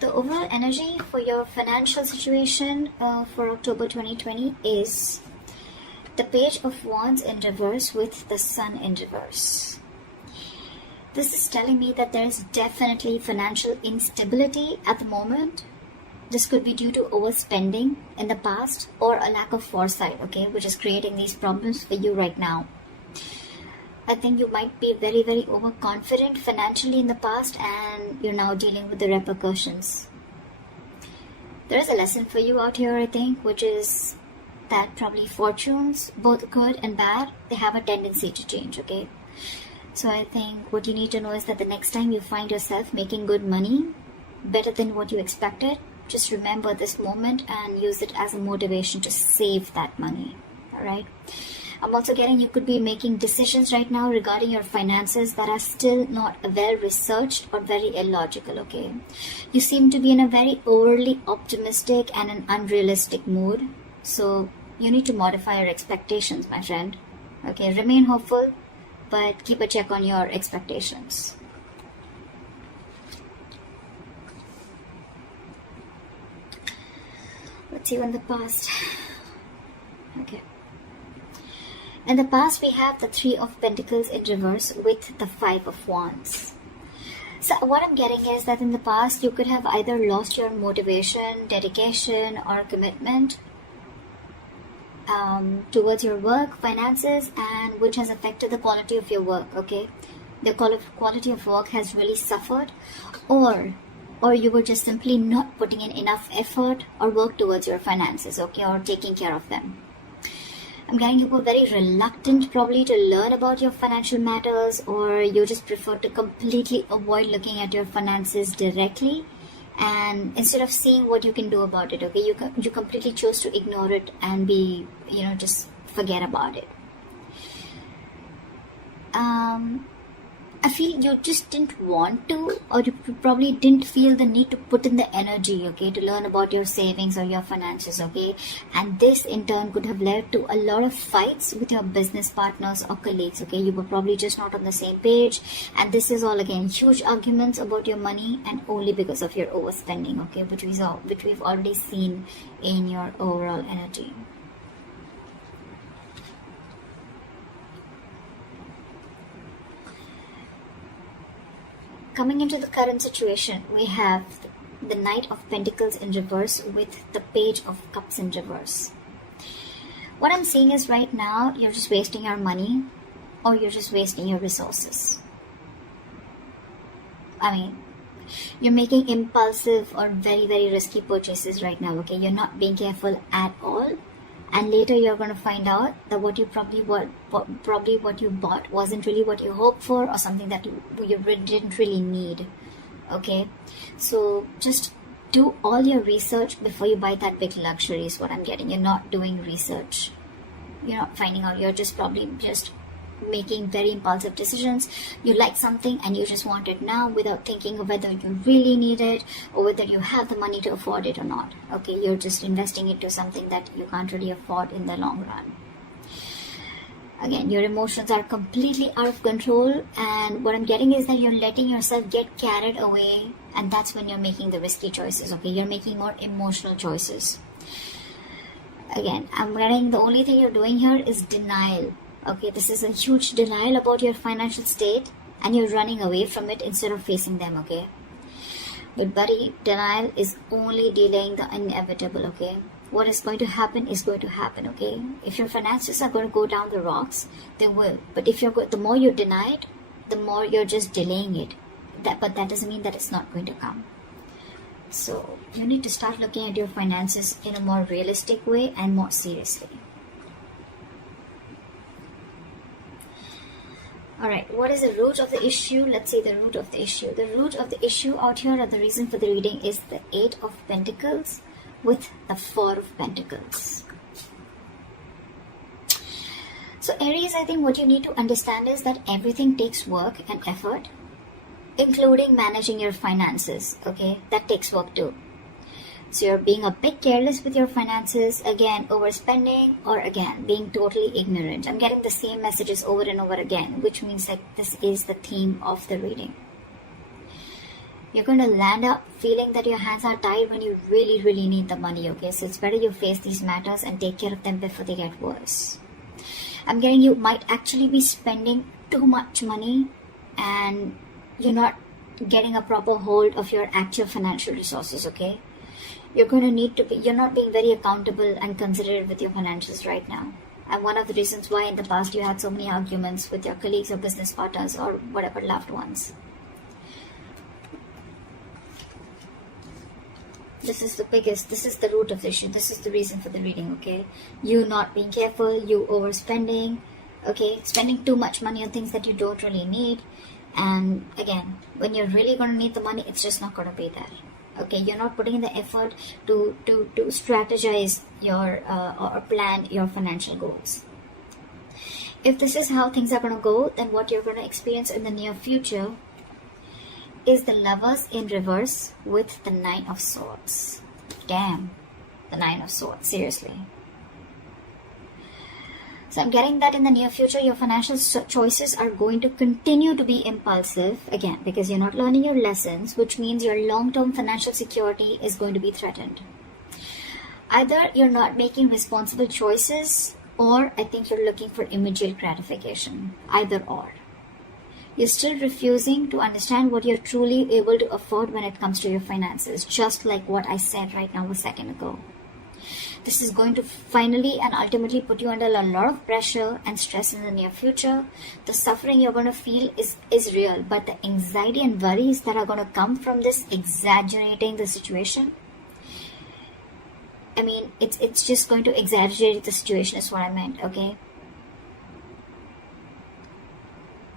The overall energy for your financial situation for October 2020 is the Page of Wands in reverse with the Sun in reverse. This is telling me that there is definitely financial instability at the moment. This could be due to overspending in the past or a lack of foresight, okay, which is creating these problems for you right now. I think you might be very, very overconfident financially in the past and you're now dealing with the repercussions. There is a lesson for you out here, I think, which is that probably fortunes, both good and bad, they have a tendency to change, okay? So I think what you need to know is that the next time you find yourself making good money, better than what you expected, just remember this moment and use it as a motivation to save that money, all right? I'm also getting you could be making decisions right now regarding your finances that are still not well researched or very illogical, okay? You seem to be in a very overly optimistic and an unrealistic mood. So you need to modify your expectations, my friend. Okay, remain hopeful, but keep a check on your expectations. Let's see in the past. Okay. In the past, we have the Three of Pentacles in reverse with the Five of Wands. So what I'm getting is that in the past, you could have either lost your motivation, dedication, or commitment towards your work, finances, and which has affected the quality of your work, okay? The quality of work has really suffered, or you were just simply not putting in enough effort or work towards your finances, okay, or taking care of them. I'm getting you were very reluctant probably to learn about your financial matters, or you just prefer to completely avoid looking at your finances directly, and instead of seeing what you can do about it, okay, you completely chose to ignore it and be, just forget about it. I feel you just didn't want to, or you probably didn't feel the need to put in the energy, okay, to learn about your savings or your finances, okay? And this in turn could have led to a lot of fights with your business partners or colleagues, okay? You were probably just not on the same page, and this is all again huge arguments about your money, and only because of your overspending, okay, which we've already seen in your overall energy. Coming into the current situation, we have the Knight of Pentacles in reverse with the Page of Cups in reverse. What I'm seeing is right now, you're just wasting your money or you're just wasting your resources. I mean, you're making impulsive or very, very risky purchases right now, okay? You're not being careful at all. And later you're going to find out that what you what you bought wasn't really what you hoped for, or something that you didn't really need. Okay, so just do all your research before you buy that big luxury is what I'm getting. You're not doing research. You're not finding out. You're just probably just making very impulsive decisions. You like something and you just want it now without thinking of whether you really need it or whether you have the money to afford it or not. Okay, you're just investing into something that you can't really afford in the long run. Again, your emotions are completely out of control, and what I'm getting is that you're letting yourself get carried away, and that's when you're making the risky choices. Okay, you're making more emotional choices. Again, I'm getting the only thing you're doing here is denial. Okay, this is a huge denial about your financial state, and you're running away from it instead of facing them, okay? But buddy, denial is only delaying the inevitable, okay? What is going to happen is going to happen, okay? If your finances are going to go down the rocks, they will. But if the more you deny it, the more you're just delaying it. But that doesn't mean that it's not going to come. So you need to start looking at your finances in a more realistic way and more seriously. Alright, what is the root of the issue? Let's see the root of the issue. The root of the issue out here, or the reason for the reading, is the Eight of Pentacles with the Four of Pentacles. So Aries, I think what you need to understand is that everything takes work and effort, including managing your finances, okay? That takes work too. So you're being a bit careless with your finances, again, overspending, or again, being totally ignorant. I'm getting the same messages over and over again, which means like this is the theme of the reading. You're going to land up feeling that your hands are tied when you really, really need the money, okay? So it's better you face these matters and take care of them before they get worse. I'm getting you might actually be spending too much money and you're not getting a proper hold of your actual financial resources, okay? You're going to need to be, you're not being very accountable and considerate with your finances right now. And one of the reasons why in the past you had so many arguments with your colleagues or business partners or whatever loved ones. This is the root of the issue. This is the reason for the reading, okay? You not being careful, you overspending, okay? Spending too much money on things that you don't really need. And again, when you're really going to need the money, it's just not going to be there. Okay, you're not putting in the effort to strategize your or plan your financial goals. If this is how things are going to go, then what you're going to experience in the near future is the Lovers in reverse with the Nine of Swords. Damn, the Nine of Swords, seriously. So I'm getting that in the near future, your financial choices are going to continue to be impulsive, again, because you're not learning your lessons, which means your long-term financial security is going to be threatened. Either you're not making responsible choices, or I think you're looking for immediate gratification. Either or. You're still refusing to understand what you're truly able to afford when it comes to your finances, just like what I said right now a second ago. This is going to finally and ultimately put you under a lot of pressure and stress in the near future. The suffering you're going to feel is real, but the anxiety and worries that are going to come from this exaggerating the situation, I mean, it's just going to exaggerate the situation is what I meant, okay?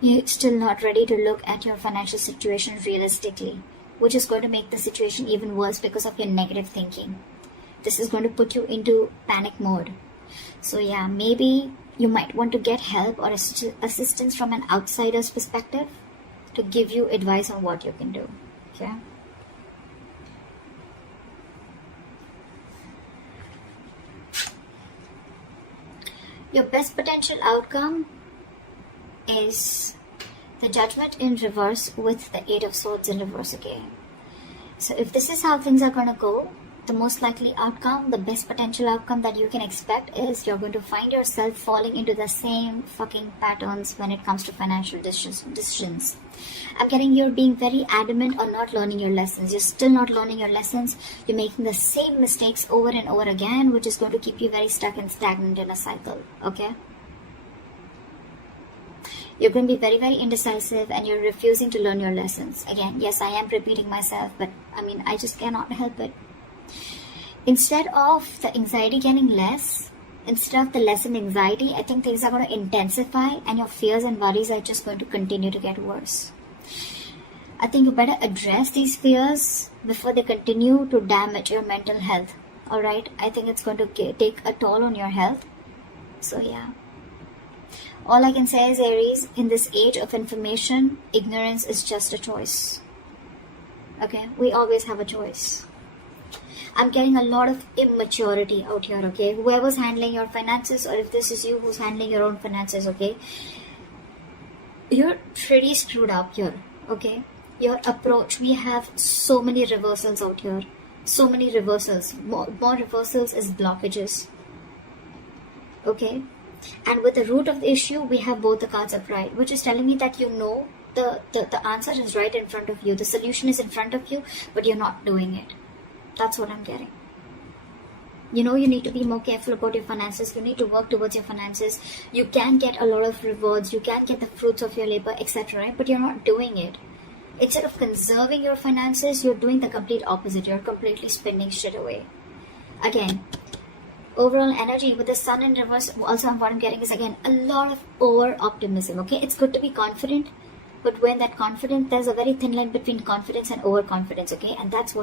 You're still not ready to look at your financial situation realistically, which is going to make the situation even worse because of your negative thinking. This is going to put you into panic mode. So yeah, maybe you might want to get help or assistance from an outsider's perspective to give you advice on what you can do. Okay? Your best potential outcome is the Judgment in reverse with the Eight of Swords in reverse again. So if this is how things are going to go, the most likely outcome, the best potential outcome that you can expect is you're going to find yourself falling into the same fucking patterns when it comes to financial decisions. I'm getting you're being very adamant on not learning your lessons. You're still not learning your lessons. You're making the same mistakes over and over again, which is going to keep you very stuck and stagnant in a cycle. Okay? You're going to be very, very indecisive and you're refusing to learn your lessons. Again, yes, I am repeating myself, but I mean, I just cannot help it. Instead of the anxiety getting less, instead of the lessened anxiety, I think things are going to intensify and your fears and worries are just going to continue to get worse. I think you better address these fears before they continue to damage your mental health. Alright? I think it's going to take a toll on your health. So yeah. All I can say is, Aries, in this age of information, ignorance is just a choice. Okay? We always have a choice. I'm getting a lot of immaturity out here, okay? Whoever's handling your finances, or if this is you who's handling your own finances, okay? You're pretty screwed up here, okay? Your approach, we have so many reversals out here. So many reversals. More reversals is blockages. Okay? And with the root of the issue, we have both the cards upright, which is telling me that you know the answer is right in front of you. The solution is in front of you, but you're not doing it. That's what I'm getting. You know you need to be more careful about your finances. You need to work towards your finances. You can get a lot of rewards. You can get the fruits of your labor, etc. Right? But you're not doing it. Instead of conserving your finances, you're doing the complete opposite. You're completely spending shit away. Again, overall energy with the Sun in reverse, also what I'm getting is again a lot of over-optimism. Okay, it's good to be confident. But when that confidence, there's a very thin line between confidence and overconfidence, okay? And that's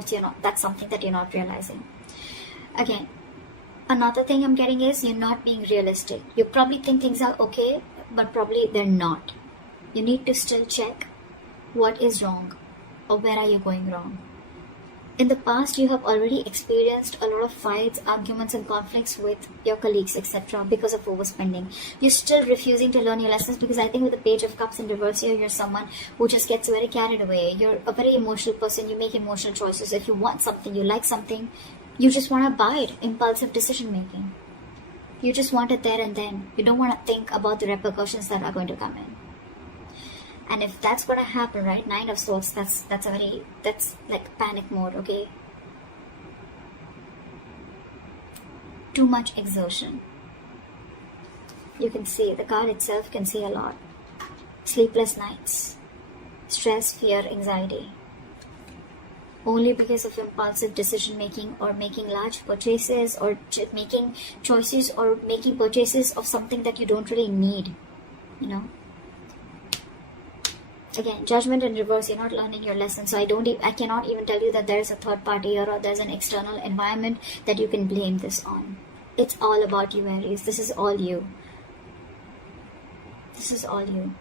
something that you're not realizing. Again, another thing I'm getting is you're not being realistic. You probably think things are okay, but probably they're not. You need to still check what is wrong or where are you going wrong. in the past you have already experienced a lot of fights, arguments and conflicts with your colleagues, etc. because of overspending. You're still refusing to learn your lessons because I think with the Page of Cups in reverse here, you're someone who just gets very carried away. You're a very emotional person. You make emotional choices. If you want something, you like something, you just want to buy it. Impulsive decision making. You just want it there and then. You don't want to think about the repercussions that are going to come in. And if that's going to happen, right, 9 of Swords, that's like panic mode, okay? Too much exertion. You can see, the card itself can see a lot. Sleepless nights. Stress, fear, anxiety. Only because of impulsive decision making or making large purchases or making choices or making purchases of something that you don't really need, you know? Again, Judgment in reverse, you're not learning your lesson. So I cannot even tell you that there's a third party here or there's an external environment that you can blame this on. It's all about you, Aries. This is all you. This is all you.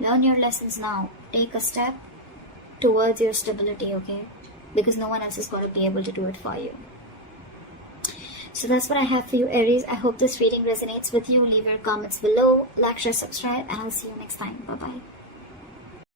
Learn your lessons now. Take a step towards your stability, okay? Because no one else is going to be able to do it for you. So that's what I have for you, Aries. I hope this reading resonates with you. Leave your comments below, like, share, subscribe, and I'll see you next time. Bye-bye.